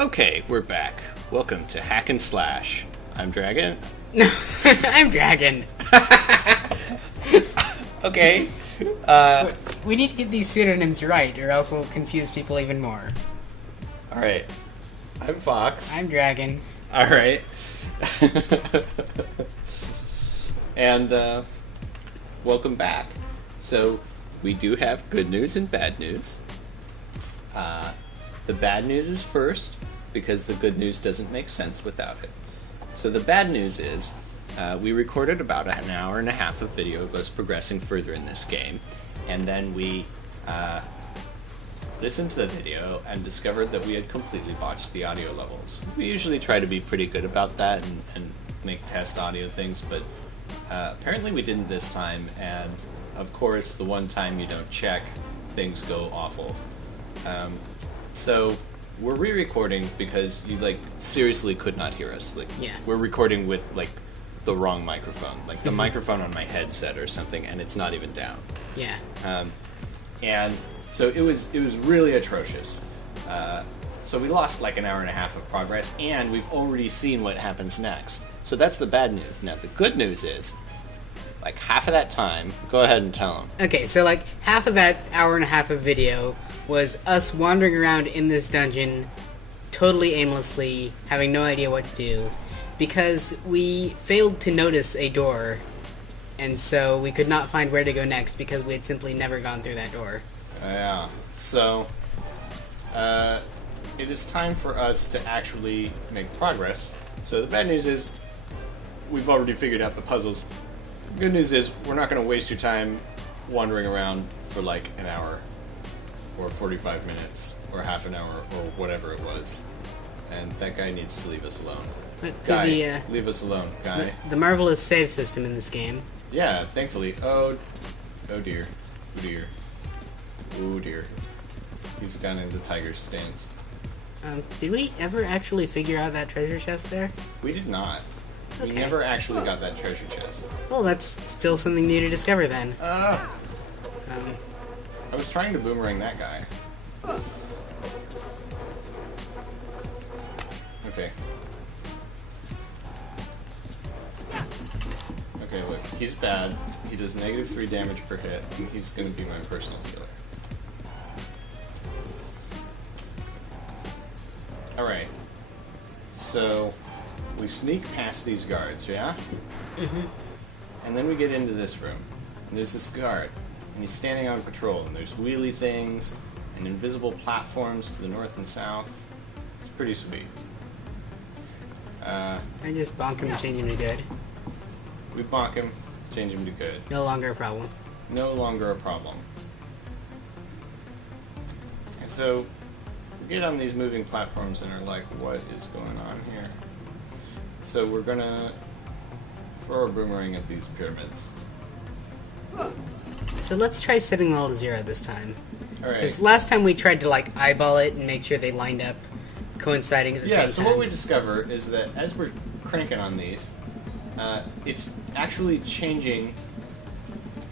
Okay, we're back. Welcome to Hack and Slash. I'm Dragon. No, I'm Dragon. Okay. We need to get these pseudonyms right, or else we'll confuse people even more. Alright. I'm Fox. I'm Dragon. Alright. And, welcome back. So, we do have good news and bad news. The bad news is first, because the good news doesn't make sense without it. So the bad news is, we recorded about an hour and a half of video of us progressing further in this game, and then we listened to the video and discovered that we had completely botched the audio levels. We usually try to be pretty good about that and make test audio things, but apparently we didn't this time, and of course the one time you don't check, things go awful. So we're re-recording because you seriously could not hear us. Yeah. We're recording with the wrong microphone, the microphone on my headset or something, and it's not even down. Yeah. And so it was really atrocious. So we lost an hour and a half of progress, and we've already seen what happens next. So that's the bad news. Now the good news is, half of that time, go ahead and tell them. Okay, so half of that hour and a half of video was us wandering around in this dungeon totally aimlessly, having no idea what to do, because we failed to notice a door, and so we could not find where to go next because we had simply never gone through that door. Yeah, so it is time for us to actually make progress. So the bad news is we've already figured out the puzzles. The good news is we're not going to waste your time wandering around for an hour or 45 minutes or half an hour or whatever it was. And that guy needs to leave us alone. But Guy, leave us alone, guy. The marvelous save system in this game. Yeah, thankfully. Oh dear. Oh dear. Oh dear. He's gone into Tiger's stance. Did we ever actually figure out that treasure chest there? We did not. We Okay. never actually got that treasure chest. Well, that's still something new to discover then. I was trying to boomerang that guy. Okay. Okay, look, he's bad. He does -3 damage per hit, and he's gonna be my personal healer. Alright. So, we sneak past these guards, yeah? Mm-hmm. And then we get into this room. And there's this guard. And he's standing on patrol. And there's wheelie things and invisible platforms to the north and south. It's pretty sweet. I just bonk him and change him to good. We bonk him, change him to good. No longer a problem. No longer a problem. And so, we get on these moving platforms and are like, what is going on here? So we're gonna throw a boomerang at these pyramids. So let's try setting them all to 0 this time. Alright. Because last time we tried to eyeball it and make sure they lined up, coinciding at the same time. Yeah, so what we discover is that as we're cranking on these, it's actually changing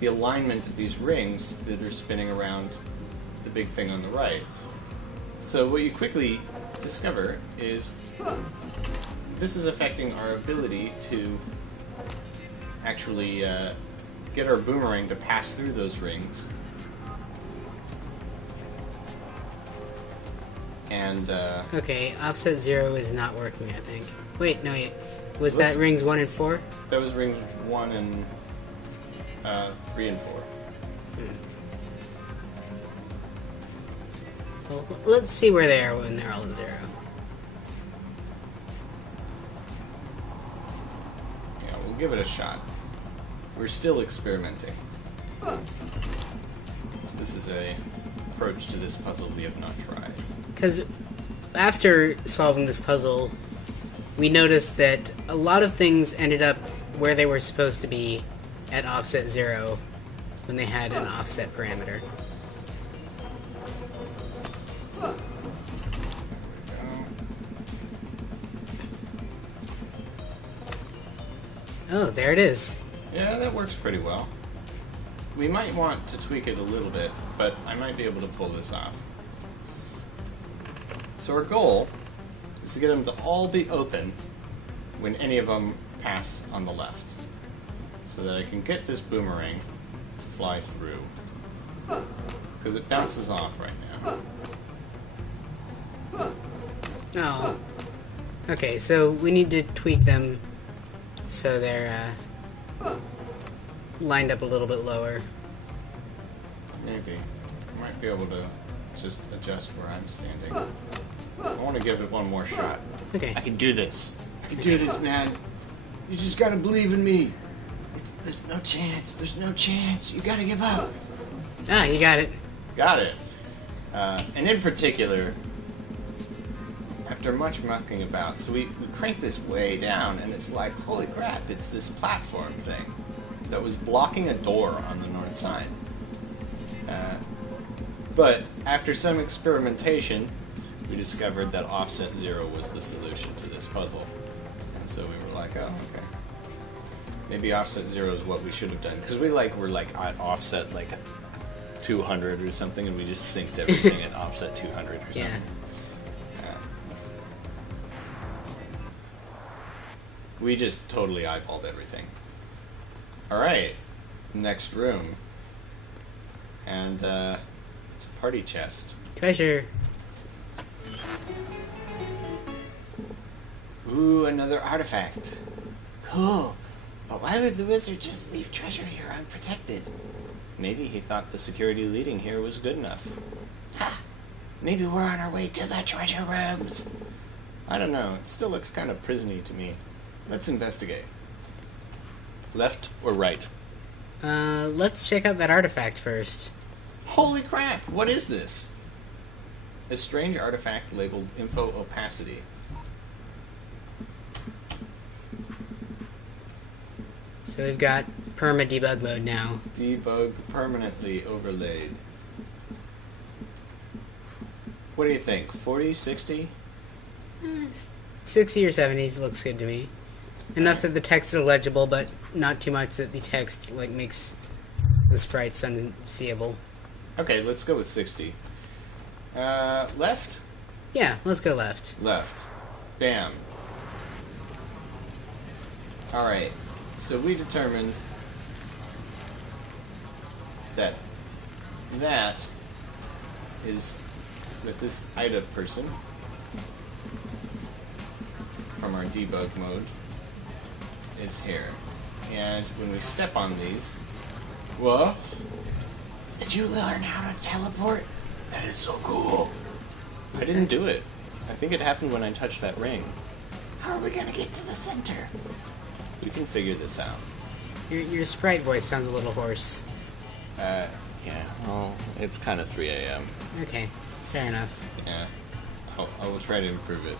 the alignment of these rings that are spinning around the big thing on the right. So what you quickly discover is this is affecting our ability to actually get our boomerang to pass through those rings. And, Okay, offset 0 is not working, I think. Wait, no, was Whoops. that rings 1 and 4? that was rings 1 and 3 and 4. Well, let's see where they are when they're all at 0. Yeah, we'll give it a shot. We're still experimenting. This is a approach to this puzzle we have not tried. Because after solving this puzzle, we noticed that a lot of things ended up where they were supposed to be at offset 0 when they had an offset parameter. Oh, there it is. Yeah, that works pretty well. We might want to tweak it a little bit, but I might be able to pull this off. So our goal is to get them to all be open when any of them pass on the left, so that I can get this boomerang to fly through. Because it bounces off right now. Oh. Okay, so we need to tweak them so they're lined up a little bit lower. Maybe. I might be able to just adjust where I'm standing. I want to give it one more shot. Okay. I can do this. I can do this, man. You just gotta believe in me. There's no chance. There's no chance. You gotta give up. Ah, you got it. Got it. And in particular, after much mucking about, so we crank this way down, and it's like, holy crap, it's this platform thing that was blocking a door on the north side. But after some experimentation, we discovered that offset 0 was the solution to this puzzle. And so we were like, oh, okay. Maybe offset 0 is what we should have done. Because were at offset 200 or something, and we just synced everything at offset 200 or something. Yeah. We just totally eyeballed everything. Alright, next room. And it's a party chest. Treasure. Ooh, another artifact. Cool. But why would the wizard just leave treasure here unprotected? Maybe he thought the security leading here was good enough. Ha! Maybe we're on our way to the treasure rooms. I don't know. It still looks kind of prisony to me. Let's investigate. Left or right? Let's check out that artifact first. Holy crap! What is this? A strange artifact labeled Info Opacity. So we've got perma debug mode now. Debug permanently overlaid. What do you think? 40, 60? 60 or 70s looks good to me. Enough that the text is legible, but not too much that the text makes the sprites unseeable. Okay, let's go with 60. Left? Yeah, let's go left. Left. Bam. Alright, so we determined that this IDA person from our debug mode is here. And when we step on these... Whoa! Did you learn how to teleport? That is so cool. I didn't do it. I think it happened when I touched that ring. How are we gonna get to the center? We can figure this out. Your sprite voice sounds a little hoarse. Yeah, well, it's kind of 3 a.m. Okay, fair enough. Yeah, I will try to improve it.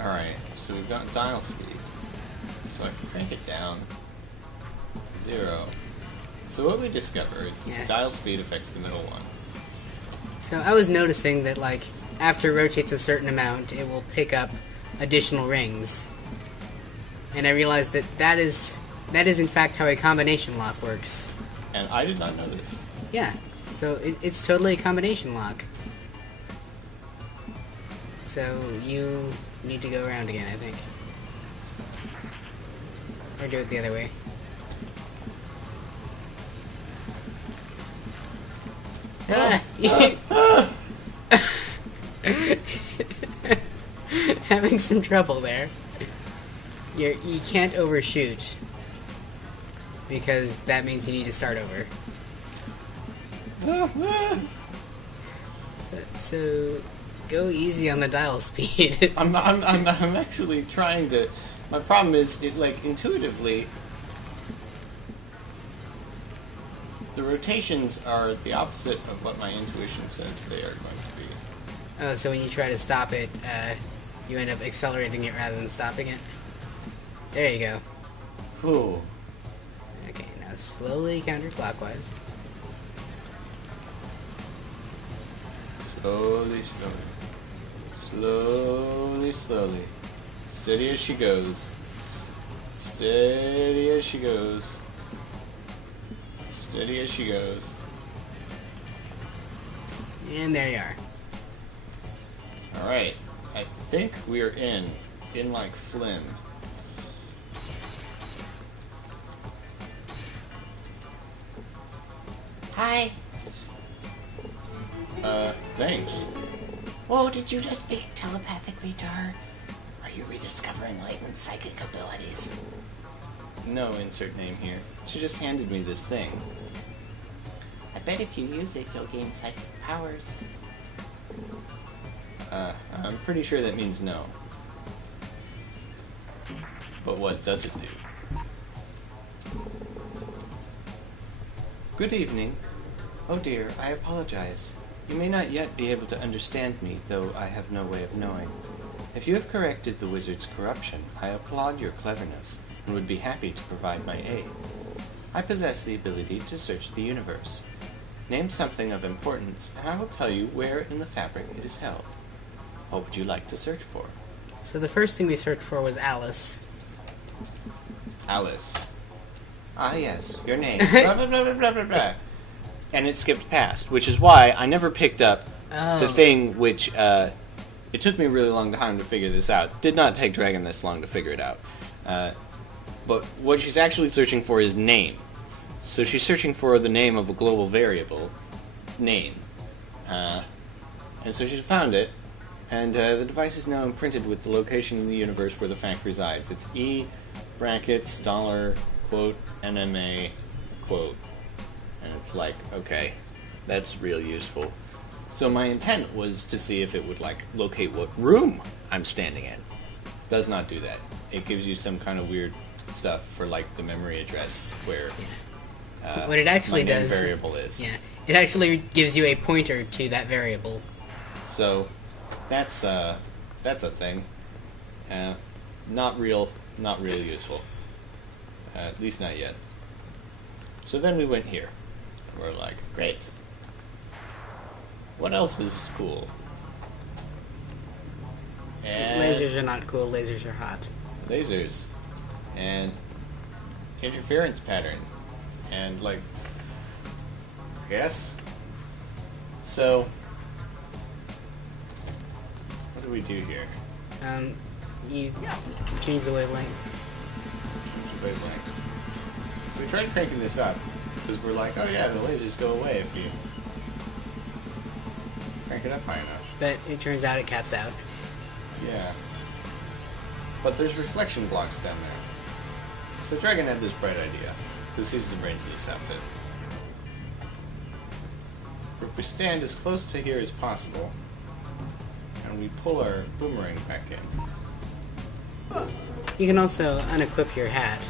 Alright, so we've got dial speed. So I can crank it down to 0. So what we discover is this dial speed affects the middle one. So I was noticing that, after it rotates a certain amount, it will pick up additional rings. And I realized that is in fact how a combination lock works. And I did not know this. Yeah, so it's totally a combination lock. So you need to go around again, I think. Or do it the other way. Having some trouble there. You can't overshoot, because that means you need to start over. So go easy on the dial speed. I'm actually trying to. My problem is, intuitively, the rotations are the opposite of what my intuition says they are going to be. Oh, so when you try to stop it, you end up accelerating it rather than stopping it? There you go. Cool. Okay, now slowly counterclockwise. Slowly, slowly. Slowly, slowly. Steady as she goes. Steady as she goes. Steady as she goes. And there you are. Alright, I think we're in like Flynn. Hi. Thanks. Whoa, did you just speak telepathically to her? Are you rediscovering latent psychic abilities? No insert name here. She just handed me this thing. I bet if you use it, you'll gain psychic powers. I'm pretty sure that means no. But what does it do? Good evening. Oh dear, I apologize. You may not yet be able to understand me, though I have no way of knowing. If you have corrected the wizard's corruption, I applaud your cleverness, and would be happy to provide my aid. I possess the ability to search the universe. Name something of importance, and I will tell you where in the fabric it is held. What would you like to search for? So the first thing we searched for was Alice. Alice. Ah, yes, your name. Blah, blah, blah, blah, blah, blah, blah. And it skipped past, which is why I never picked up the thing which, it took me a really long time to figure this out. Did not take Dragon this long to figure it out. But what she's actually searching for is name. So she's searching for the name of a global variable, name. And so she's found it, and the device is now imprinted with the location in the universe where the fact resides. It's E brackets dollar quote NMA quote. And it's like, okay, that's real useful. So my intent was to see if it would, like, locate what room I'm standing in. Does not do that. It gives you some kind of weird stuff for, like, the memory address where What it actually my name does, variable is. yeah, it actually gives you a pointer to that variable. So that's a thing. Not real useful. At least not yet. So then we went here. We're like, great. What else is cool? And Lasers are not cool, lasers are hot. lasers. And interference pattern. And, like, yes? So, what do we do here? You change the wavelength. Wavelength. We tried cranking this up, because we're like, oh yeah, the lasers go away if you crank it up high enough. But it turns out it caps out. Yeah. But there's reflection blocks down there. So Dragon had this bright idea, because he's the brains of this outfit. If we stand as close to here as possible, and we pull our boomerang back in. You can also unequip your hat,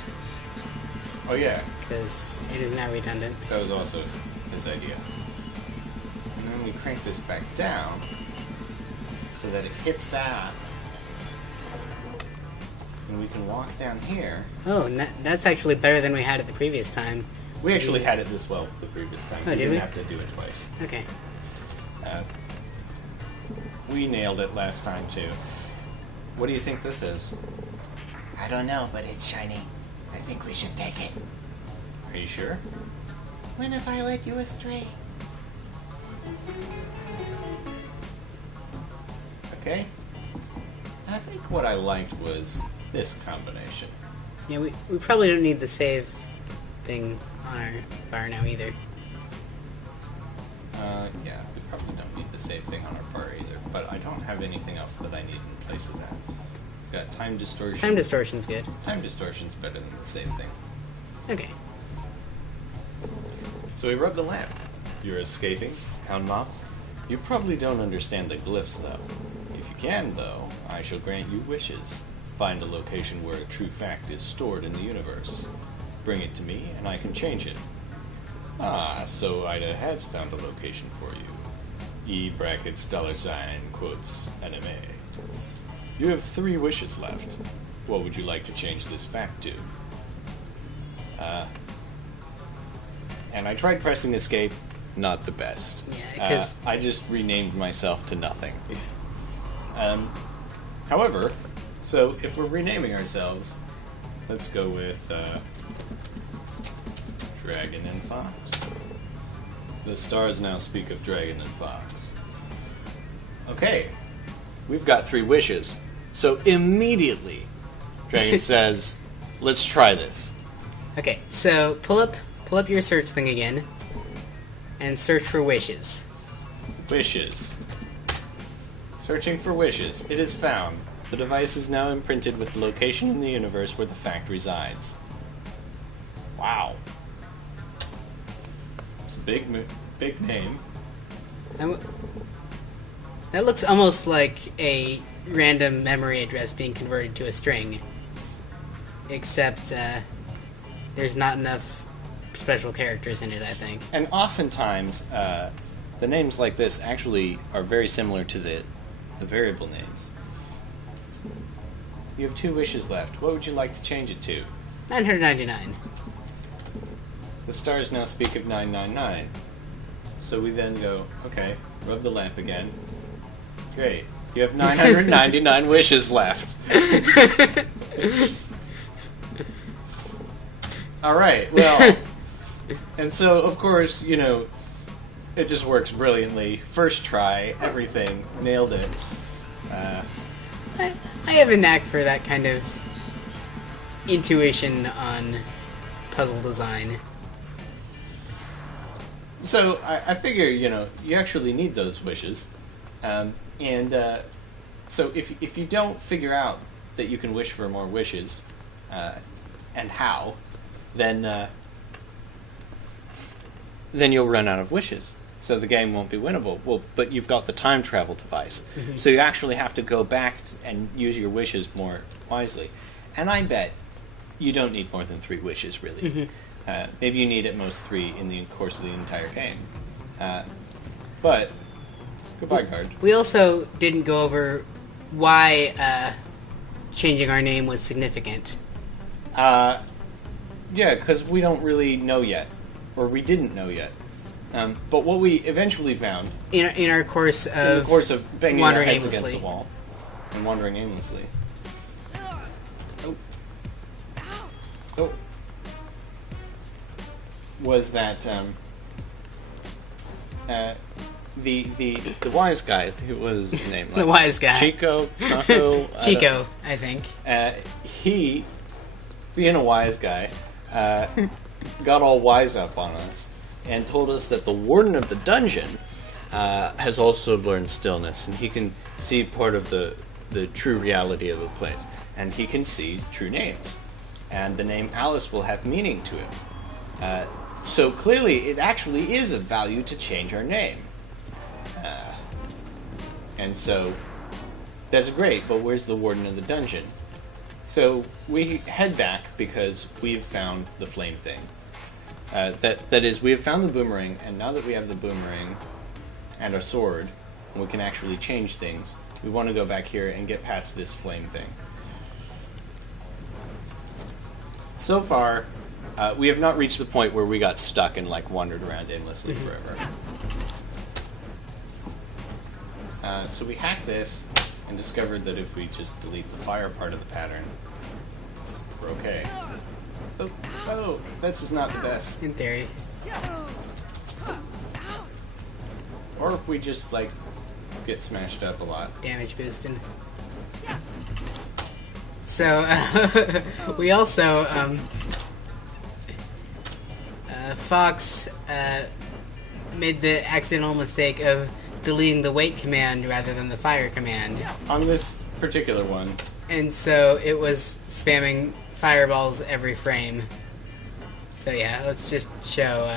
Oh yeah, because it is now redundant. that was also his idea. And then we crank this back down, so that it hits that. And we can walk down here. Oh, and that's actually better than we had it the previous time. We actually had it this well the previous time. Oh, we did didn't we? have to do it twice. Okay. We nailed it last time too. What do you think this is? I don't know, but it's shiny. I think we should take it. Are you sure? When have I led you astray? Okay. I think what I liked was this combination. Yeah, we probably don't need the save thing on our bar now either. Yeah, we probably don't need the same thing on our bar either, but I don't have anything else that I need in place of that. Got time distortion. Time distortion's good. Time distortion's better than the same thing. Okay. So we rub the lamp. You're escaping? How not? You probably don't understand the glyphs, though. If you can, though, I shall grant you wishes. Find a location where a true fact is stored in the universe. Bring it to me, and I can change it. Ah, so Ida has found a location for you. E brackets dollar sign quotes anime. You have 3 wishes left. What would you like to change this fact to? And I tried pressing escape, not the best. Yeah, 'cause- I just renamed myself to nothing. However, so if we're renaming ourselves, let's go with Dragon and Fox. The stars now speak of Dragon and Fox. Okay, we've got 3 wishes. So immediately, Dragon says, let's try this. Okay, so pull up your search thing again, and search for wishes. Wishes. Searching for wishes. It is found. The device is now imprinted with the location in the universe where the fact resides. Wow. It's a big name. That looks almost like a random memory address being converted to a string. Except, there's not enough special characters in it, I think. And oftentimes, the names like this actually are very similar to the variable names. You have 2 wishes left. What would you like to change it to? 999. The stars now speak of 999. So we then go, okay, rub the lamp again. Great. You have 999 wishes left. Alright, well, and so, of course, you know, it just works brilliantly. First try, everything, nailed it. I have a knack for that kind of intuition on puzzle design. So, I figure, you know, you actually need those wishes. So if you don't figure out that you can wish for more wishes, and how, then you'll run out of wishes. So the game won't be winnable. Well, but you've got the time travel device. Mm-hmm. So you actually have to go back and use your wishes more wisely. And I bet you don't need more than 3 wishes, really. Mm-hmm. Maybe you need at most 3 in the course of the entire game. But, goodbye, Guard. We also didn't go over why changing our name was significant. Yeah, because we don't really know yet. Or we didn't know yet. But what we eventually found in our course of banging our heads aimlessly against the wall and wandering aimlessly. Oh. Was that the wise guy? Who was his name? The wise guy. Chico. Chico, I think. He, being a wise guy, got all wise up on us and told us that the warden of the dungeon has also learned stillness, and he can see part of the true reality of the place, and he can see true names, and the name Alice will have meaning to him. So clearly, it actually is of value to change our name, and so that's great. But where's the warden of the dungeon? So we head back because we've found the flame thing. That is, we have found the boomerang, and now that we have the boomerang and our sword, and we can actually change things, we want to go back here and get past this flame thing. So far, we have not reached the point where we got stuck and wandered around aimlessly forever. So we hacked this and discovered that if we just delete the fire part of the pattern, we're okay. Oh, this is not the best. In theory. Or if we just, get smashed up a lot. Damage boosting. So, we also, Fox, made the accidental mistake of deleting the wait command rather than the fire command. On this particular one. And so it was spamming fireballs every frame. So yeah, let's just show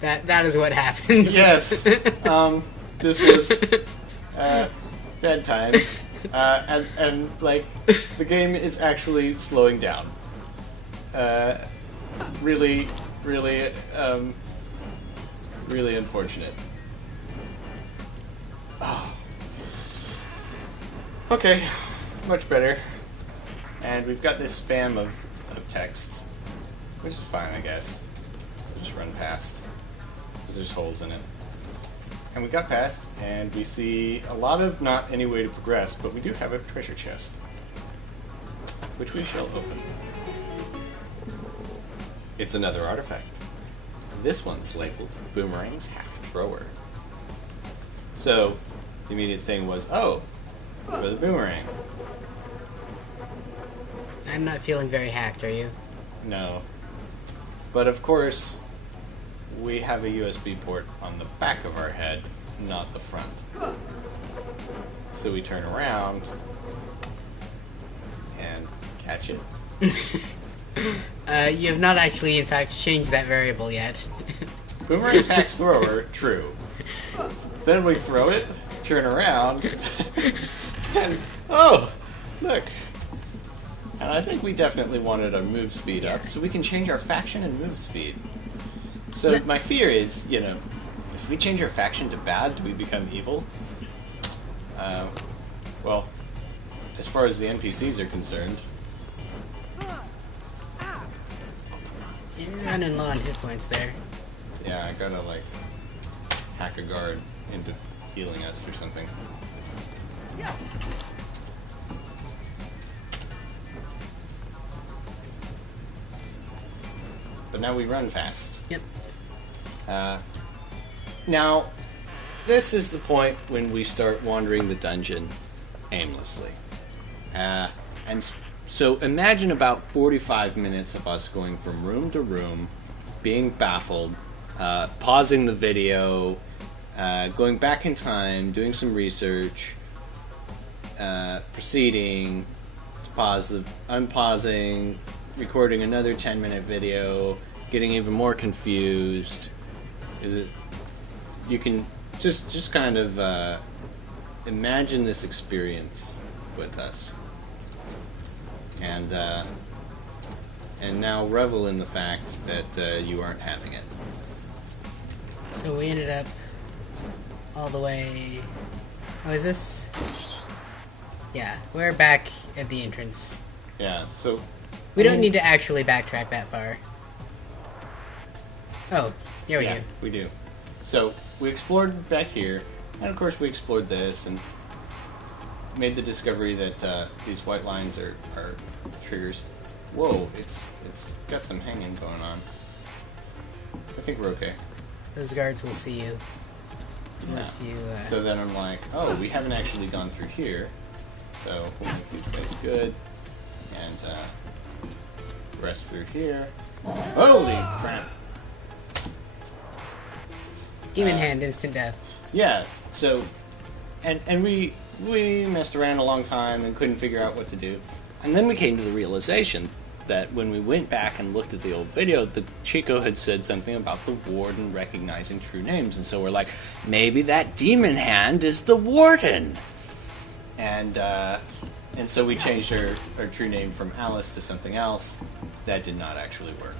that is what happens. Yes. This was bad times. And the game is actually slowing down. Really unfortunate. Oh. Okay, much better. And we've got this spam of text, which is fine, I guess. We'll just run past, because there's holes in it. And we got past, and we see a lot of not any way to progress, but we do have a treasure chest, which we shall open. It's another artifact. This one's labeled Boomerang's Half Thrower. So, the immediate thing was, oh, for the boomerang. I'm not feeling very hacked, are you? No. But of course, we have a USB port on the back of our head, not the front. So we turn around and catch it. You have not actually, in fact, changed that variable yet. Boomerang attacks thrower, true. Then we throw it, turn around, and oh, look. And I think we definitely wanted our move speed up, so we can change our faction and move speed. So my fear is, if we change our faction to bad, do we become evil? Well, as far as the NPCs are concerned. You're running low on hit points there. Yeah, I gotta, hack a guard into healing us or something. But now we run fast. Yep. Now, this is the point when we start wandering the dungeon aimlessly. So imagine about 45 minutes of us going from room to room, being baffled, pausing the video, going back in time, doing some research, proceeding, unpausing, recording another 10-minute video, getting even more confused. You can just kind of imagine this experience with us. And now revel in the fact that you aren't having it. So we ended up all the way... Oh, is this... Yeah, we're back at the entrance. Yeah, so... We don't need to actually backtrack that far. Oh, yeah, we do. We do. So, we explored back here, and of course we explored this, and made the discovery that these white lines are triggers. Whoa, it's got some hanging going on. I think we're okay. Those guards will see you. Unless you... So then I'm like, oh, we haven't actually gone through here, so we'll make these guys good, and rest through here. Holy crap! Demon hand, instant death. Yeah, so, and we messed around a long time and couldn't figure out what to do. And then we came to the realization that when we went back and looked at the old video, the Chico had said something about the warden recognizing true names. And so we're like, maybe that demon hand is the warden. And so we changed our true name from Alice to something else. That did not actually work.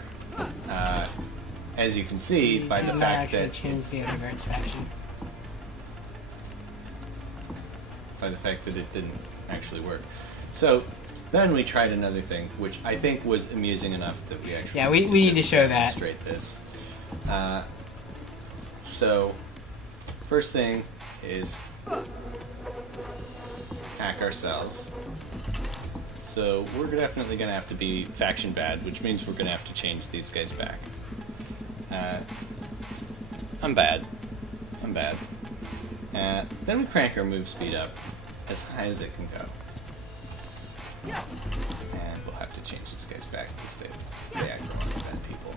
As you can see by the fact that... change the other guard's faction. By the fact that it didn't actually work. So then we tried another thing, which I think was amusing enough that we actually... Yeah, we need to show that. Demonstrate this. So, first thing is hack ourselves. So we're definitely going to have to be faction bad, which means we're going to have to change these guys back. I'm bad. Then we crank our move speed up as high as it can go. And we'll have to change these guys back because they act like bad people.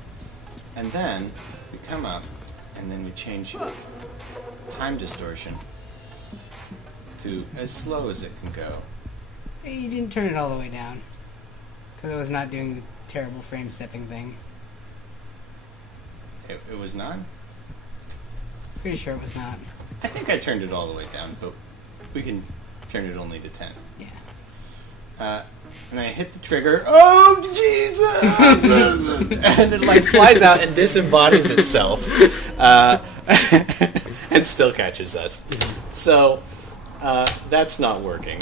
And then we come up and then we change time distortion to as slow as it can go. Hey, you didn't turn it all the way down. Because it was not doing the terrible frame stepping thing. It was not? Pretty sure it was not. I think I turned it all the way down, but we can turn it only to 10. Yeah. And I hit the trigger. Oh, Jesus! And it flies out and disembodies itself. And still catches us. So, that's not working.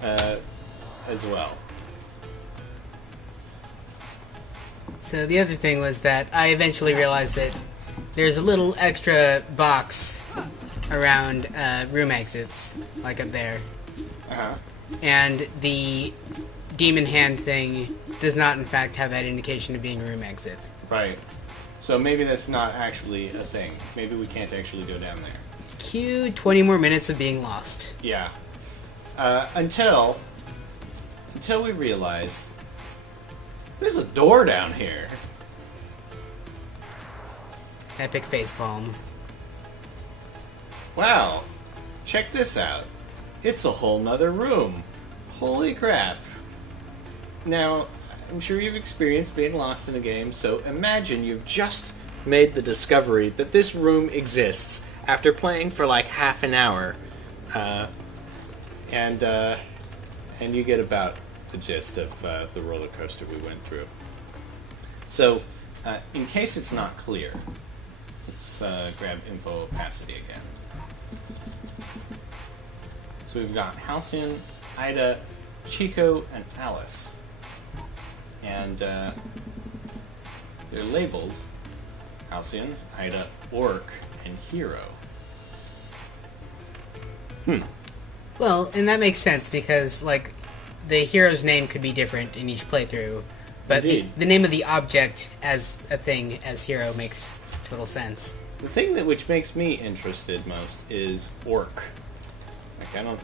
As well. So the other thing was that I eventually realized that there's a little extra box around room exits, like up there. Uh-huh. And the demon hand thing does not in fact have that indication of being a room exit. Right. So maybe that's not actually a thing. Maybe we can't actually go down there. Cue 20 more minutes of being lost. Yeah. Until we realize there's a door down here. Epic facepalm. Wow, check this out. It's a whole nother room. Holy crap. Now, I'm sure you've experienced being lost in a game, so imagine you've just made the discovery that this room exists after playing for like half an hour. And you get about the gist of the roller coaster we went through. So, in case it's not clear, let's grab info opacity again. So we've got Halcyon, Ida, Chico, and Alice. And they're labeled Halcyon, Ida, Orc, and Hero. Well, and that makes sense because, like, the hero's name could be different in each playthrough, but Indeed. the name of the object as a thing, as hero, makes total sense. The thing which makes me interested most is Orc. Like, I don't...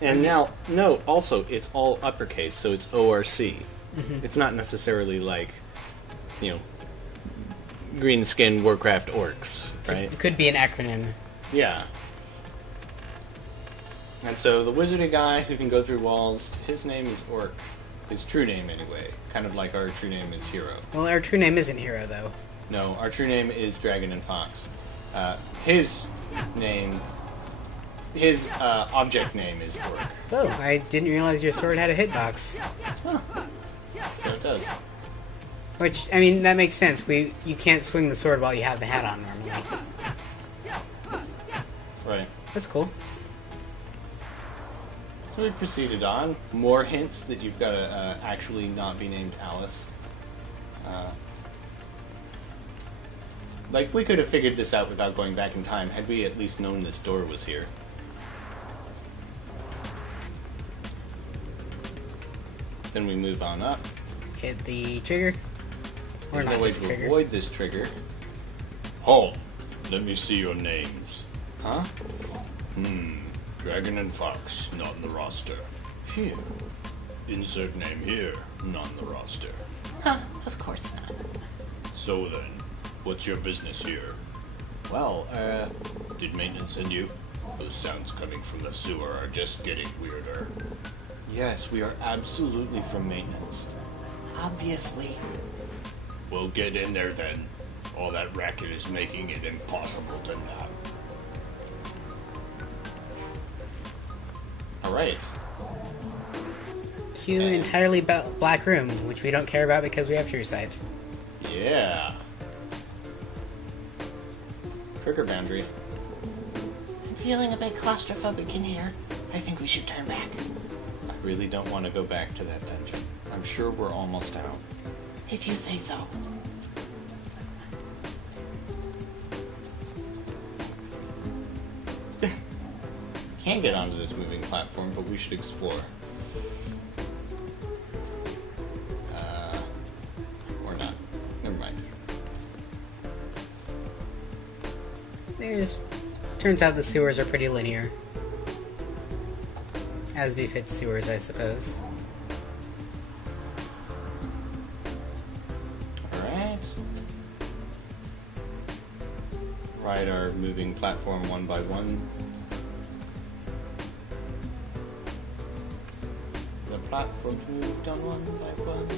And now, no, also, it's all uppercase, so it's ORC. It's not necessarily like, green skin Warcraft orcs, right? It could be an acronym. Yeah. And so the wizardy guy who can go through walls, his name is Orc. His true name, anyway. Kind of like our true name is Hero. Well, our true name isn't Hero, though. No, our true name is Dragon and Fox. His name... His object name is Orc. Oh, I didn't realize your sword had a hitbox. So it does. Which, I mean, that makes sense. You can't swing the sword while you have the hat on normally. Right. That's cool. So we proceeded on. More hints that you've got to actually not be named Alice. Like, we could have figured this out without going back in time, had we at least known this door was here. Then we move on up. Hit the trigger. Or There's not no way hit to the trigger. avoid this trigger. Oh, let me see your names. Huh? Dragon and Fox, not in the roster. Phew. Insert name here, not in the roster. Huh, of course not. So then, what's your business here? Well, Did maintenance send you? Those sounds coming from the sewer are just getting weirder. yes, we are absolutely from maintenance. Obviously. Well, get in there then. All that racket is making it impossible to nap. Alright. Cue an entirely black room, which we don't care about because we have True Sight. Yeah. Trigger boundary. I'm feeling a bit claustrophobic in here. I think we should turn back. I really don't want to go back to that dungeon. I'm sure we're almost out. If you say so. Can't get onto this moving platform, but we should explore. Or not. Never mind. Turns out the sewers are pretty linear. As befits sewers, I suppose. Alright. Ride our moving platform one by one. The platform moved on one by one.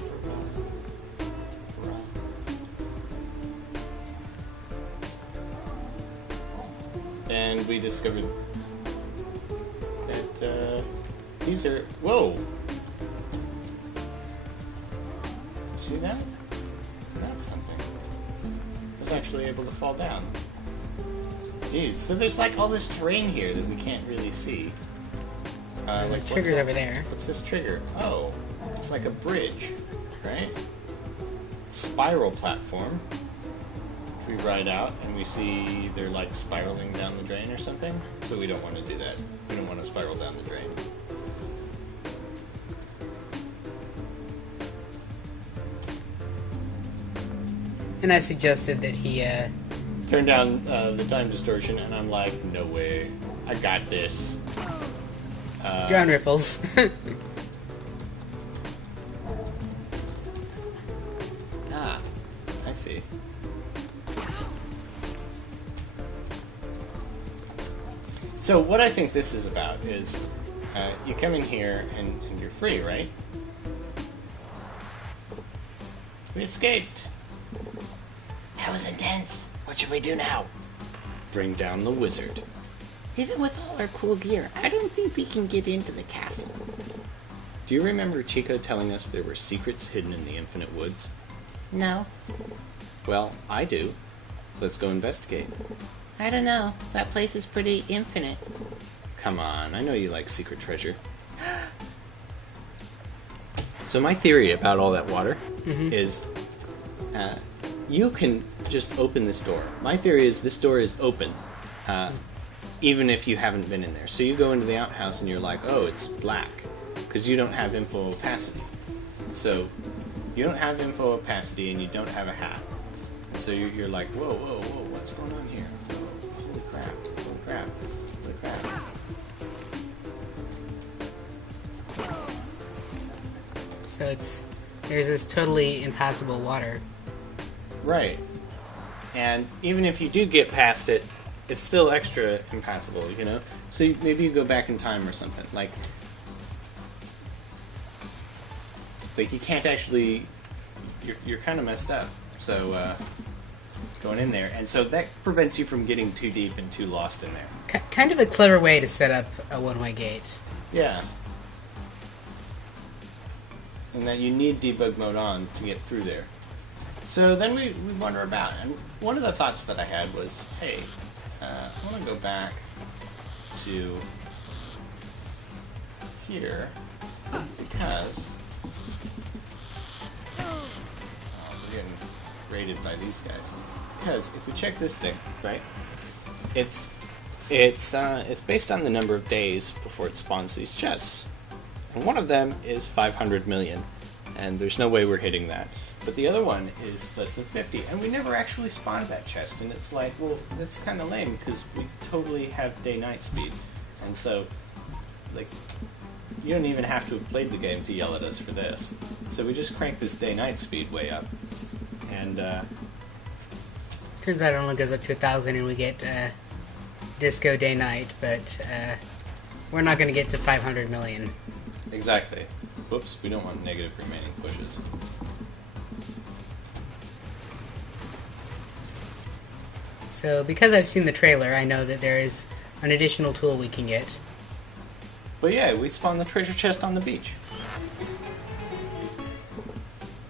And we discovered that these are... Whoa! See that? That's something. I was actually able to fall down. Dude, so there's like all this terrain here that we can't really see. There's what's triggers that? over there. What's this trigger? Oh, it's like a bridge, right? Spiral platform. We ride out and we see they're like spiraling down the drain or something. So we don't want to do that. We don't want to spiral down the drain. And I suggested that he turn down the time distortion, and I'm like, no way, I got this. Drown ripples. Ah, I see. So what I think this is about is you come in here and you're free, right? We escaped. That was intense. What should we do now? Bring down the wizard. Even with all our cool gear, I don't think we can get into the castle. Do you remember Chico telling us there were secrets hidden in the Infinite Woods? No, Well, I do. Let's go investigate. I don't know. That place is pretty infinite. Come on, I know you like secret treasure. So my theory about all that water is you can just open this door. My theory is this door is open, even if you haven't been in there. So you go into the outhouse and you're like, oh, it's black, because you don't have info opacity. So you don't have info opacity and you don't have a hat. And so you're like, whoa, whoa, whoa, what's going on here? Whoa, holy crap, holy crap, holy crap. So there's this totally impassable water. Right. And even if you do get past it, it's still extra impassable, you know? So maybe you go back in time or something. Like you can't actually... You're kind of messed up. So, going in there. And so that prevents you from getting too deep and too lost in there. Kind of a clever way to set up a one-way gate. Yeah. And that you need debug mode on to get through there. So then we wander about, and one of the thoughts that I had was, hey, I want to go back to here because we're getting raided by these guys. Because if we check this thing, right, it's based on the number of days before it spawns these chests. And one of them is 500 million, and there's no way we're hitting that. But the other one is less than 50, and we never actually spawned that chest, and it's like, well, that's kind of lame, because we totally have day-night speed. And so, like, you don't even have to have played the game to yell at us for this. So we just crank this day-night speed way up, and, Turns out it only goes up to 1,000 and we get disco day-night, but we're not going to get to 500 million. exactly. Whoops, we don't want negative remaining pushes. So because I've seen the trailer, I know that there is an additional tool we can get. But yeah, we spawned the treasure chest on the beach.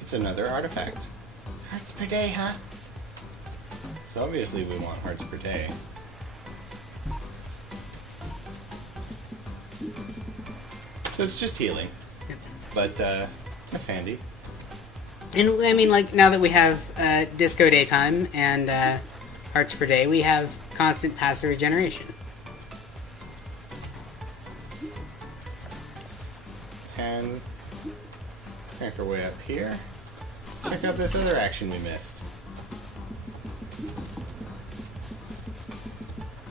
It's another artifact. Hearts per day, huh? So obviously we want hearts per day. So it's just healing. Yep. But that's handy. And I mean, like, now that we have disco daytime and hearts per day, we have constant passive regeneration. And crank our way up here. Check out this other action we missed.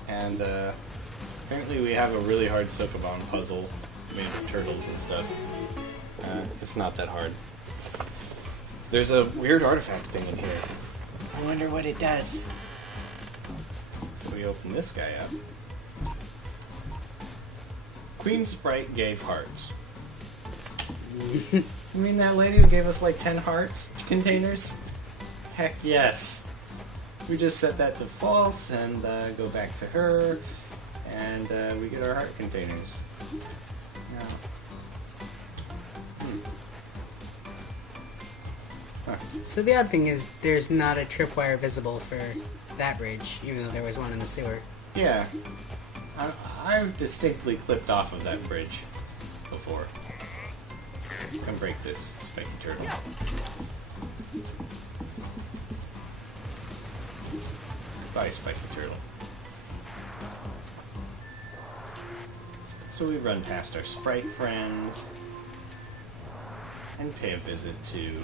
And apparently we have a really hard Sokoban puzzle made of turtles and stuff. It's not that hard. There's a weird artifact thing in here. I wonder what it does. So we open this guy up. Queen Sprite gave hearts. You mean that lady who gave us like 10 hearts containers? Heck yes. We just set that to false and go back to her, and we get our heart containers. Now, Huh. So the odd thing is there's not a tripwire visible for that bridge, even though there was one in the sewer. Yeah, I've distinctly clipped off of that bridge before. Come break this, spiky turtle. Bye, spiky turtle. So we run past our sprite friends and pay a visit to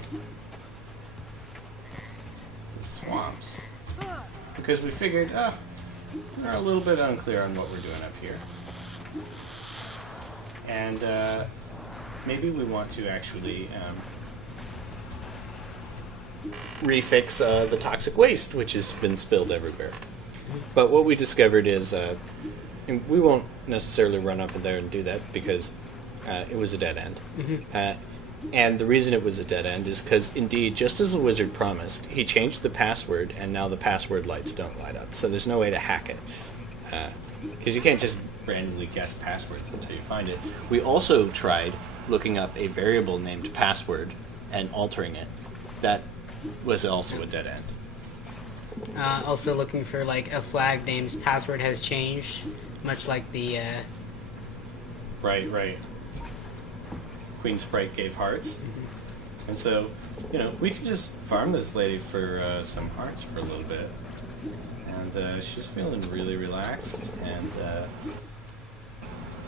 the swamps. because we figured, we're a little bit unclear on what we're doing up here. And maybe we want to actually refix the toxic waste, which has been spilled everywhere. But what we discovered is, and we won't necessarily run up in there and do that because it was a dead end. And the reason it was a dead end is because, indeed, just as the wizard promised, he changed the password, and now the password lights don't light up. So there's no way to hack it. Because you can't just randomly guess passwords until you find it. We also tried looking up a variable named password and altering it. That was also a dead end. Also looking for like a flag named password has changed, much like the Right. Queen Sprite gave hearts. And so, we could just farm this lady for some hearts for a little bit. And she's feeling really relaxed and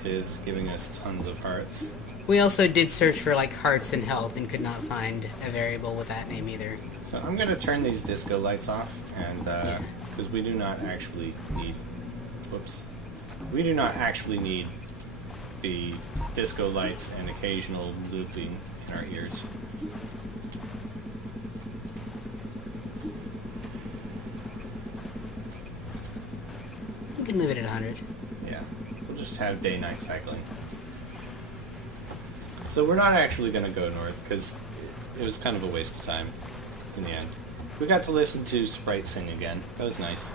is giving us tons of hearts. We also did search for like hearts and health and could not find a variable with that name either. So I'm going to turn these disco lights off, and because we do not actually need, we do not actually need the disco lights and occasional looping in our ears. We can leave it at 100. Yeah, we'll just have day-night cycling. So we're not actually going to go north because it was kind of a waste of time in the end. We got to listen to Sprite sing again. That was nice.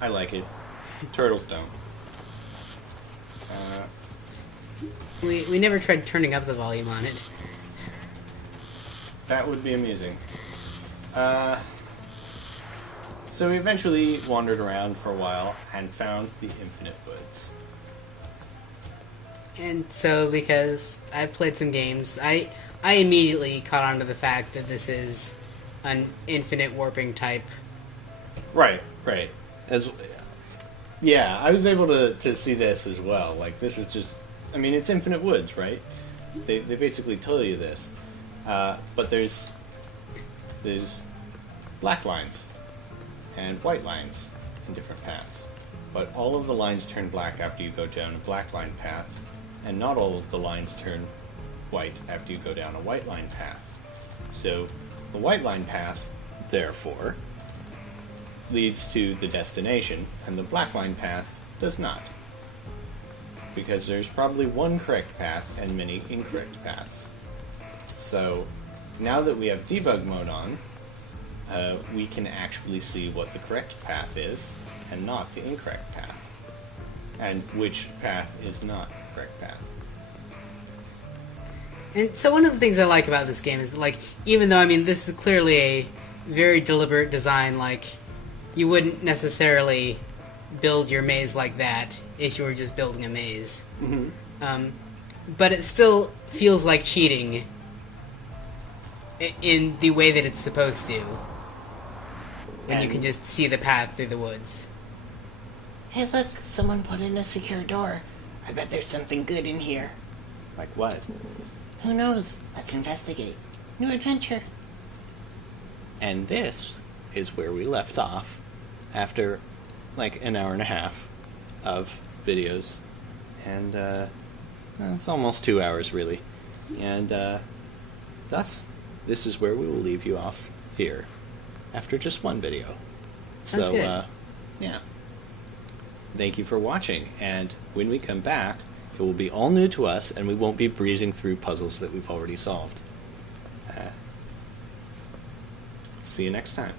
I like it. Turtles don't. We never tried turning up the volume on it. That would be amusing. So we eventually wandered around for a while and found the Infinite Woods. And so, because I've played some games, I immediately caught on to the fact that this is an infinite warping type. Right. Yeah, I was able to see this as well. Like, this is just... I mean, it's Infinite Woods, right? They basically tell you this. But there's black lines and white lines in different paths. But all of the lines turn black after you go down a black line path, and not all of the lines turn white after you go down a white line path. So the white line path, therefore, leads to the destination, and the black line path does not. Because there's probably one correct path and many incorrect paths. So now that we have debug mode on, we can actually see what the correct path is and not the incorrect path. And which path is not the correct path. And so one of the things I like about this game is that, like, even though, I mean, this is clearly a very deliberate design, like, you wouldn't necessarily build your maze like that if you were just building a maze. Mm-hmm. But it still feels like cheating in the way that it's supposed to. When you can just see the path through the woods. Hey, look, someone put in a secure door. I bet there's something good in here. Like what? Who knows? Let's investigate. New adventure. And this is where we left off after like an hour and a half of videos. And it's almost 2 hours, really. And thus, this is where we will leave you off here after just one video. Sounds good. Yeah. Thank you for watching. And when we come back, it will be all new to us, and we won't be breezing through puzzles that we've already solved. See you next time.